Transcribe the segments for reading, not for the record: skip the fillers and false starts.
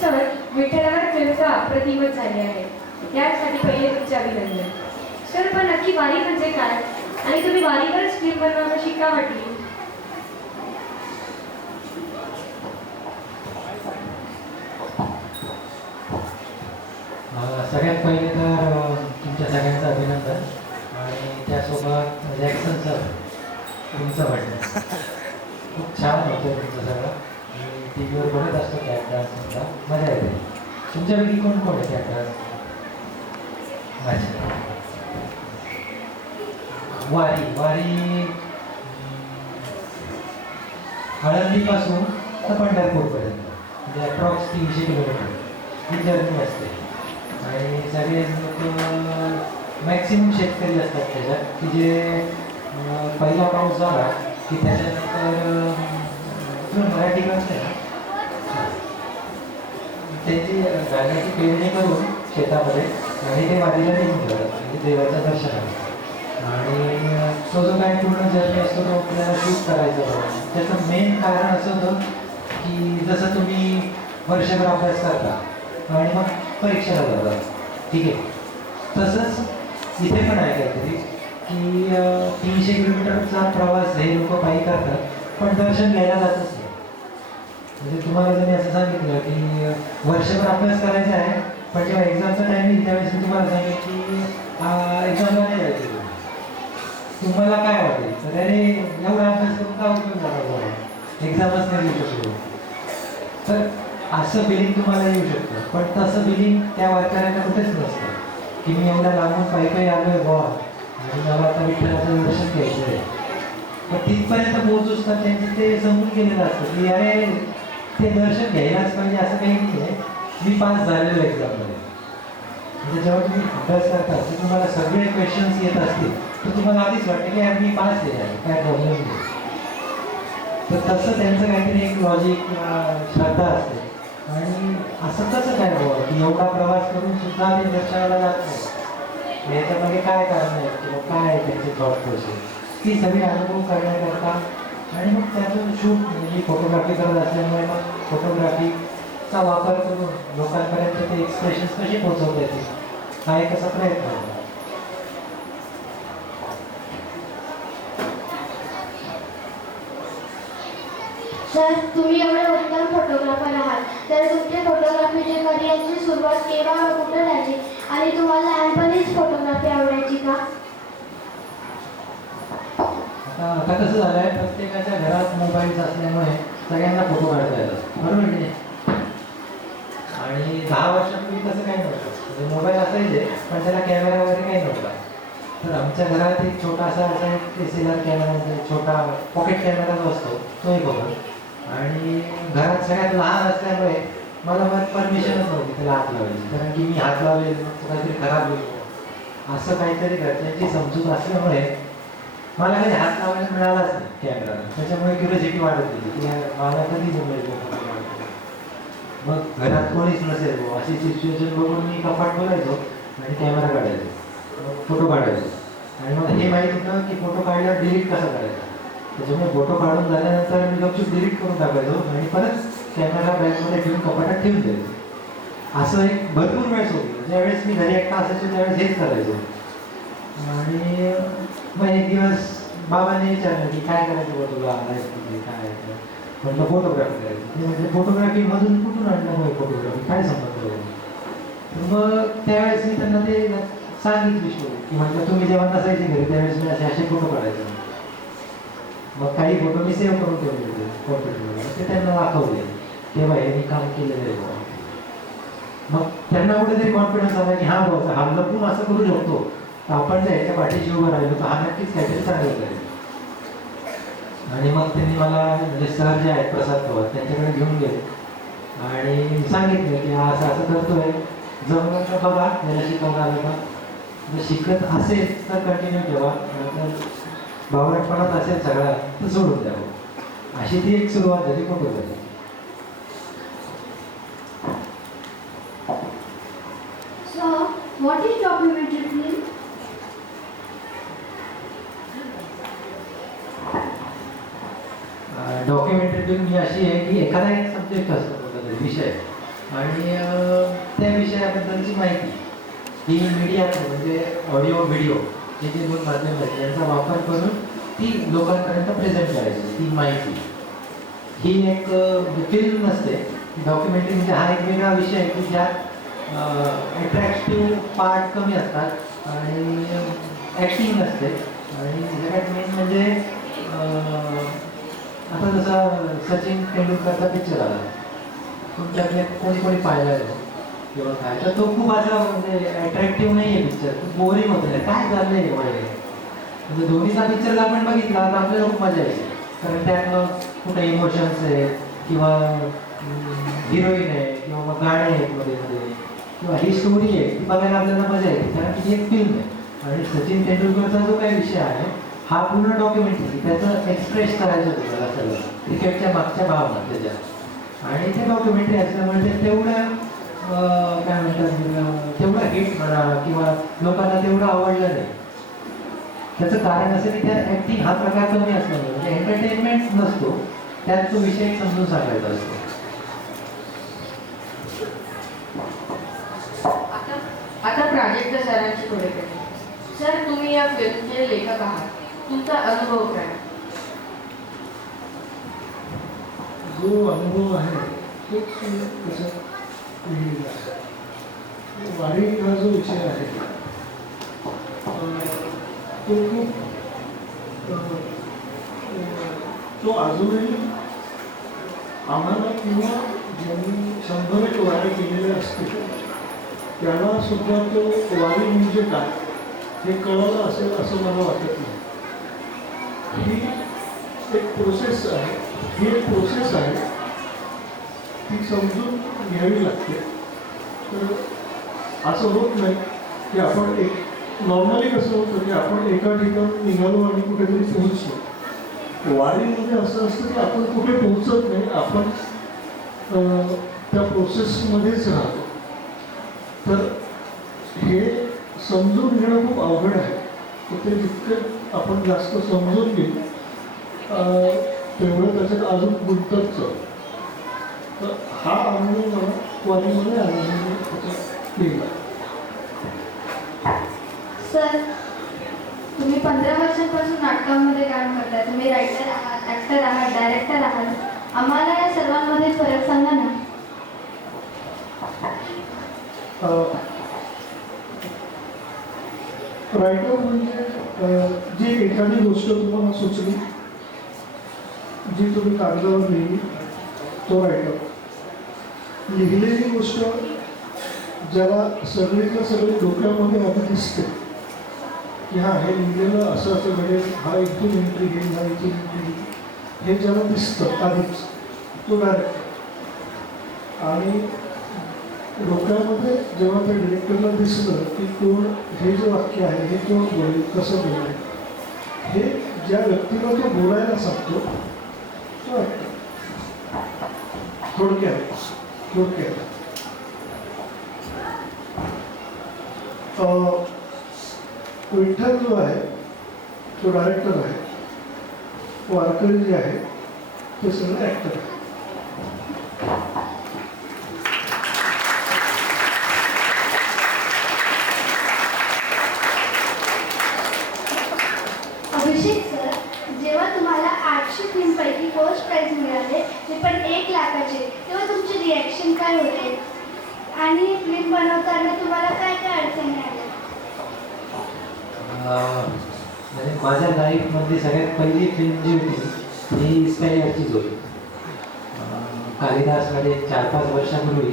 Sir, Vitthalnagar फिल्मचा प्रतिमत झाली आहे. यासाठी पहिले तुमचे अभिनंदन. सर, पण नक्की वारी म्हणजे काय? आणि तुम्ही वारीवरच फिल्म बनवणं अशी का वाटली? सगळ्यात पहिले तर तुमच्या सगळ्यांचं अभिनंदन आणि त्यासोबत जॅक्सन सर तुमचं म्हणणं खूप छान होतं तुमचं सगळं. मी टी व्हीवर बघत असतो कॅट डान्सचा, मजा येते. तुमच्यापैकी कोण कोण आहे कॅट डान्स? अच्छा, वारी वारी आळंदीपासून तर पंढरपूरपर्यंत म्हणजे अप्रॉक्स 300 किलोमीटर ही जर्नी असते. आणि सगळे लोक मॅक्सिमम शेतकरी असतात त्याच्यात, की जे पहिला पाऊस झाला की त्याच्यानंतर मराठी असते ना त्याची धान्याची पेरणी करून शेतामध्ये आणि ते वारीला निघून जातात म्हणजे देवाचं दर्शन आहे. आणि तो जो काही पूर्ण जर्नी असतो तो आपल्याला शूट करायचा होता. त्याचं मेन कारण असं होतं की जसं तुम्ही वर्षभर अभ्यास करता आणि मग परीक्षेला जातात, ठीक आहे, तसंच इथे पण आहे काहीतरी की 300 किलोमीटरचा प्रवास हे लोक पायी करतात पण दर्शन घ्यायला जातच नाही. म्हणजे तुम्हाला जर मी असं सांगितलं की वर्षभर अभ्यास करायचा आहे पण जेव्हा एक्झामचा टाईम येईल त्यावेळेस मी तुम्हाला सांगेन की एक्झामला नाही जायचं, तुम्हाला काय वाटेल तर अरे एवढा अभ्यास करून का उपयोग झाला, एक्झामच नाही देऊ शकतो. तर असं बिलिंग तुम्हाला येऊ शकतं, पण तसं बिलिंग त्या वारकऱ्यांना कुठेच नसतं की मी एवढ्या लांबून पायी पायी आलो आहे बुवा आणि मला आता विठ्ठलाचं दर्शन घ्यायचं आहे. पण तिथपर्यंत पोहोचूच तर त्यांचे ते समजून गेलेलं असतं की अरे ते दर्शन घ्यायलाच पाहिजे असं काही नाही आहे. मी पास झालेलो एक्झाममध्ये. म्हणजे जेव्हा तुम्ही अभ्यास करता तर तुम्हाला सगळे क्वेश्चन्स येत असतील तर तुम्हाला आधीच वाटतं की यार मी पास आहे, काय प्रॉब्लेम नाही. तर तसं त्यांचं काहीतरी एक लॉजिक किंवा श्रद्धा असते. आणि असं कसं काय हवं की एवढा प्रवास करून सुद्धा ते दर्शनाला जात नाही, याच्यामध्ये काय कारण आहे किंवा काय आहे त्यांचे थॉट प्रोसेस, ती सगळी अनुभव करण्याकरता. आणि मग त्यातून शूट म्हणजे फोटोग्राफी करत असल्यामुळे मग फोटोग्राफीचा वापर करून लोकांपर्यंत ते एक्सप्रेशन्स कसे पोहोचवता येतील हा एक असा प्रयत्न होता. सर, तुम्ही एवढे उत्तम फोटोग्राफर आहात, तर तुमच्या फोटोग्राफीच्या करिअरची सुरुवात केव्हा व कुठं झाली आणि तुम्हाला लहानपणीच फोटोग्राफी आवडायची का? आता कसं झालं आहे, प्रत्येकाच्या घरात मोबाईल्स असल्यामुळे सगळ्यांना फोटो काढता येतात, बरोबर की नाही. आणि 10 वर्षापूर्वी तसं काही नव्हतं, म्हणजे मोबाईल असायचे पण त्याला कॅमेरा वगैरे काही नव्हता. तर आमच्या घरात एक छोटासा असा एक SLR कॅमेरा म्हणजे छोटा पॉकेट कॅमेरा जो असतो तो एक होता. आणि घरात सगळ्यात लहान असल्यामुळे मला परमिशनच नव्हती त्याला हात लावायची, कारण की मी हात लावले तो काहीतरी खराब होईल असं काहीतरी घरच्यांची समजूत असल्यामुळे मला कधी हात लावायला मिळालाच नाही कॅमेराला. त्याच्यामुळे क्युरिओसिटी वाढत गेली की मला कधी जमेल. मग घरात कोणीच नसेल भाऊ अशी सिच्युएशन बघून मी कपाट बोलायचो आणि कॅमेरा काढायचो, फोटो काढायचो. आणि मग हे माहीत होतं की फोटो काढल्यावर डिलीट कसा करायचा. त्याच्यामुळे फोटो काढून झाल्यानंतर मी गपचूप डिलीट करून टाकायचो आणि परत कॅमेरा बॅगमध्ये ठेवून कपाटात ठेवून द्यायचो. असं एक भरपूर वेळेस होती. ज्यावेळेस मी घरी एकटा असायचो त्यावेळेस हेच करायचो. आणि मग एक दिवस बाबांनी विचारलं की काय करायचं बघ तुला लाईफमध्ये काय आहे. म्हटलं फोटोग्राफी करायची. म्हणजे फोटोग्राफीमधून कुठून आणलं मग फोटोग्राफी काय संबंध आहे. तर मग त्यावेळेस मी त्यांना ते सांगितली स्टोरी की म्हटलं तुम्ही जेव्हा नसायचे घरी त्यावेळेस मी असे फोटो काढायचे. मग काही फोटो मी सेव्ह करून ठेवले होते कॉम्प्युटरवर, ते त्यांना दाखवले तेव्हा हे मी काम केलेलं आहे. मग त्यांना कुठेतरी कॉन्फिडन्स आला की हा बाबा हा लपून असं करू शकतो, तर आपण जर ह्याच्या पाठीशी उभं राहिलो तर हा नक्कीच काहीतरी चांगलं करेल. आणि मग त्यांनी मला म्हणजे सर जे आहेत प्रसाद पवार त्यांच्याकडे घेऊन गेले आणि सांगितलं की हा असं असं करतोय, जमलं तर बघा याला शिकवलं आलं का, जर शिकत असेल तर कंटिन्यू ठेवा, बावळटपणात असेल सगळा तर सोडून द्यावं. अशी ती एक सुरुवात झाली photography. So, what is documentary film? Documentary film ही अशी आहे की एखादा एक सब्जेक्ट असतो कुठला तरी विषय आणि त्या विषयाबद्दलची माहिती ही मीडियातून म्हणजे ऑडिओ व्हिडिओ हे जे दोन माध्यम आहेत यांचा वापर करून ती लोकांपर्यंत प्रेझेंट करायची ती माहिती. ही एक फिल्म नसते, डॉक्युमेंटरी म्हणजे हा एक वेगळा विषय आहे की ज्यात अट्रॅक्टिव्ह पार्ट कमी असतात आणि ॲक्टिंग नसते. आणि सगळ्यात मेन म्हणजे आता जसा सचिन तेंडुलकरचा पिक्चर आला, तुमच्याकडे कोणी कोणी पाहिला आहे किंवा काय, तर तो खूप असा म्हणजे अट्रॅक्टिव्ह नाही आहे पिक्चर, खूप बोरिंग होतं आहे, काय चाललं आहे वगैरे. म्हणजे धोनीचा पिक्चर जर आपण बघितला तर आपल्याला खूप मजा येते, कारण त्यात कुठे इमोशन्स आहेत किंवा हिरोईन आहे किंवा मग गाणे आहेत मध्ये मध्ये किंवा ही स्टोरी आहे ती बघायला आपल्याला मजा येते, कारण ती एक फिल्म आहे. आणि सचिन तेंडुलकरचा जो काही विषय आहे हा पूर्ण डॉक्युमेंटरी, त्याचं एक्सप्रेस करायचं होतं त्याला सगळं, क्रिकेटच्या मागच्या भावना त्याच्यात. आणि ते डॉक्युमेंटरी असल्यामुळे ते तेवढं काय म्हणतात तेवढं हिट म्हणा किंवा लोकांना तेवढं आवडलं नाही. त्याचं कारण असं की त्यात ॲक्टिंग हा प्रकार कमी असल्यामुळे म्हणजे एंटरटेनमेंट नसतो, त्यात तो विषय समजून सांगायचा असतो. आता प्राजक्त सरांची थोडे प्रश्न. सर, तुम्ही या फिल्मचे लेखक आहात, तुमचा अनुभव काय? जो अनुभव आहे तोच त्याच्यात लिहिलेला आहे. वारी हा जो विषय आहे तो खूप तो अजूनही आम्हाला किंवा ज्यांनी 100 वाऱ्या केलेल्या असतील त्याला सुद्धा तो वारी म्हणजे काय हे कळलं असेल असं मला वाटत नाही. ही एक प्रोसेस आहे, ही एक प्रोसेस आहे, ती समजून घ्यावी लागते. तर असं होत नाही की आपण एक नॉर्मली कसं होतं की आपण एका ठिकाणी निघालो आणि कुठेतरी पोहोचलो. वारीमध्ये असं असतं की आपण कुठे पोहोचत नाही, आपण त्या प्रोसेसमध्येच राहतो. तर हे समजून घेणं खूप अवघड आहे. तर ते जितकं आपण जास्त समजून घेऊ तेवढं त्याच्यात अजून गुंतत जाऊ. तर हा अनुभव मला वारीमध्ये आनंद त्याच्यात लिहिला. सर, तुम्ही 15 वर्षांपासून नाटकामध्ये काम करताय. तुम्ही रायटर आहात, ॲक्टर आहात, डायरेक्टर आहात. आम्हाला या सर्वांमध्ये फरक सांगा ना. रायटर म्हणजे जी एखादी गोष्ट तुम्हाला सुचली, जी तुम्ही कागदावर लिहिली, तो रायटर. लिहिलेली गोष्ट ज्याला सगळीकडे सगळी डोक्यामध्ये आधी दिसते की हा हे लिहिलेलं असं असं घडेल, हा इथून एंट्री घेईल, हा इथून एंट्री घेईल, हे ज्याला दिसतं आधीच तो डायरेक्टर. आणि डोक्यामध्ये जेव्हा त्या डिरेक्टरला दिसलं की कोण हे जे वाक्य आहे हे कोण बोलेल, कसं बोलेल, हे ज्या व्यक्तीला तो बोलायला सांगतो तो ॲक्टर. थोडक्यात विठ्ठल जो आहे तो डायरेक्टर आहे, वारकरी जे आहे ते सगळं ॲक्टर आहे. अभिषेक सर, जेव्हा तुम्हाला 800 फिल्मपैकी फर्स्ट प्राईज मिळाले, ते पण 1 लाखाचे, तेव्हा तुमचे रिॲक्शन काय होते? आणि फिल्म बनवताना तुम्हाला काय काय अडचणी आल्या? म्हणजे माझ्या लाईफमधली सगळ्यात पहिली फिल्म जी होती ही स्पेलियरचीच होती. कालिदासमध्ये 4-5 वर्षापूर्वी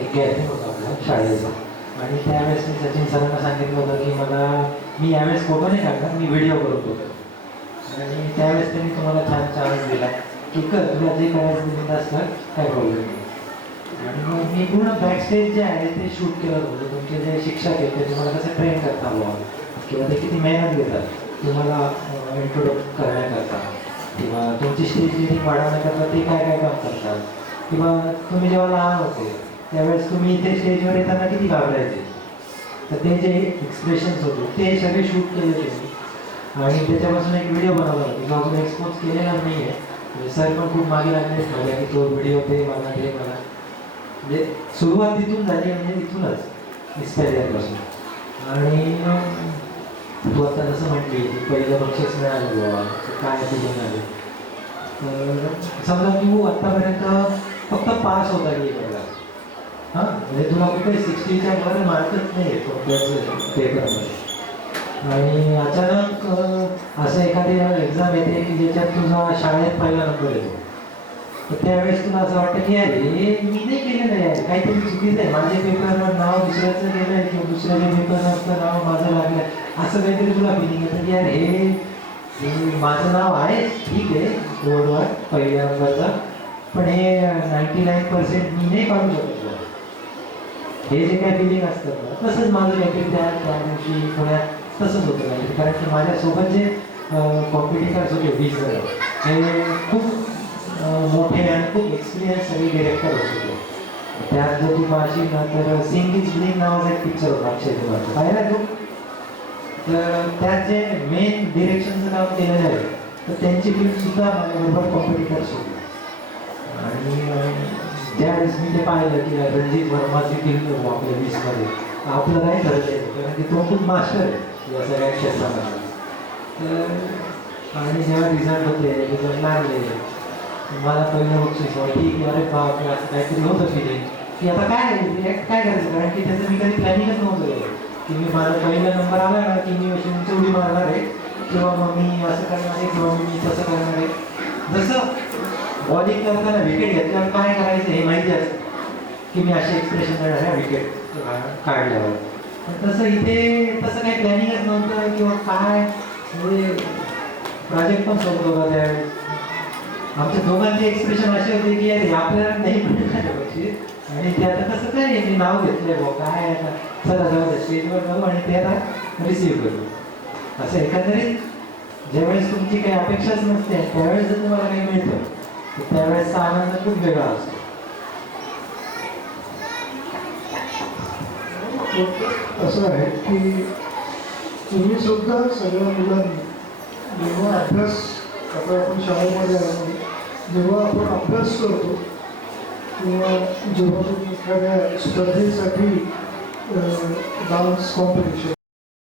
एक गॅदरिंग होतं आपल्या शाळेचं, आणि त्यावेळेस मी सचिन सरांना सांगितलं होतं की मी यावेळेस फोटो नाही काढणार, मी व्हिडिओ करत होतो. आणि त्यावेळेस त्यांनी तुम्हाला छान चान्स दिला की कर, तुला जे करायचं ते बिंदास कर, काय प्रॉब्लेम नाही. आणि मग मी पूर्ण बॅकस्टेज जे आहे ते शूट केलं होतं. तुमचे जे शिक्षक आहेत ते तुम्हाला कसं ट्रेन करता हवं किंवा ते किती मेहनत घेतात तुम्हाला इंट्रोडक्ट करण्याकरता, किंवा तुमची स्टेज रिडिंग वाढवण्याकरता ते काय काय काम करतात, किंवा तुम्ही जेव्हा लहान होते त्यावेळेस तुम्ही इथे स्टेजवर येताना किती घाबरायचे, तर ते जे एक्सप्रेशन्स होते ते सगळे शूट केले त्यांनी. आणि त्याच्यापासून एक व्हिडिओ बनवला होता जो अजून एक्सपोज केलेला नाही आहे, सर पण खूप मागे लागले माझ्या की तो व्हिडिओ दे मला दे मला. म्हणजे सुरुवात तिथून झाली म्हणजे तिथूनच इन्स्पायर आणि तू आता जसं म्हटली की पहिलं बक्षीस मिळालं बुवा काय फिलिंग आली. तर समजा तू आत्तापर्यंत फक्त पास होता की एकाला हां म्हणजे तुला कुठे 60च्या वर मार्कच नाही आहे कोणत्याच पेपरमध्ये. आणि अचानक असं एखादी एक्झाम येते की ज्याच्यात तुझा शाळेत पहिला नंबर येतो. तर त्यावेळेस तुला असं वाटतं की यार हे मी नाही केलेलं आहे यार काहीतरी चुकीचं आहे. माझ्या पेपरवर नाव दुसऱ्याचं गेलं आहे किंवा दुसऱ्याच्या पेपरवरचं नाव माझं लागलं आहे असं काहीतरी तुला फिलिंग येतं की यार हे माझं नाव आहे ठीक आहे बोर्डवर पहिल्या नंबरचा पण हे 99% मी नाही काढू शकतो. हे जे काय फिलिंग असतं ना तसंच माझं काहीतरी त्या दिवशी पुण्यात तसंच होतं काहीतरी. कारण की माझ्यासोबत जे कॉम्पिटिटर्स होते 20 जण हे खूप मोठे आणि खूप एक्सपिरियन्स सगळे डिरेक्टर होते. त्यात जर तू पाहशील ना तर सिंग इज ब्लिंग नावाचा एक पिक्चर होता अक्षय कुमारचा पाहिला तू. तर त्यात जे मेन डिरेक्शनचं काम केलेलं आहे तर त्यांची फिल्मसुद्धा माझ्याबरोबर कॉम्पिटिटर्स होते. आणि ज्यावेळेस मी ते पाहिलं की रणजित वर्माची फिल्म आपल्या 20मध्ये आपलं काय ठरलं कारण की तो खूप मास्टर आहे या सगळ्या क्षेत्रामध्ये. तर आणि जेव्हा रिझल्ट लागले मला पहिलं बक्षीस की अरे बाप असं काहीतरी होतं फिलिंग की आता काय करायचं कारण की त्याचं मी कधी प्लॅनिंगच नव्हतं केलं की मी माझा पहिला नंबर आला ना की मी अशी उडी मारणार आहे किंवा मग मी असं करणार आहे किंवा मी तसं करणार आहे. जसं बॉलिंग करताना विकेट घेतल्यावर काय करायचं हे माहिती असतं की मी असे एक्सप्रेशन करणार आहे विकेट काढल्यावर. पण तसं इथे तसं काही प्लॅनिंगच नव्हतं किंवा काय म्हणजे प्रोजेक्ट पण सोबत होता त्यावेळेस. आमच्या दोघांचे एक्सप्रेशन असे होते की अरे आपल्याला नाही मिळणार बक्षीस आणि ते आता कसं काय मी नाव घेतलंय भाऊ काय आता चला जाऊ स्टेजवर जाऊ आणि ते आता रिसीव्ह करू. असं एकंदरीत ज्यावेळेस तुमची काही अपेक्षाच नसते त्यावेळेस जर तुम्हाला काही मिळतं तर त्यावेळेसचा आनंद खूप वेगळा असतो. असं आहे की तुम्ही सुद्धा सगळ्या मुलांनी जेव्हा अभ्यास आता आपण शाळेमध्ये आलो जेव्हा आपण अभ्यास करतो किंवा जेव्हा तुम्ही एखाद्या स्पर्धेसाठी डान्स कॉम्पिटिशन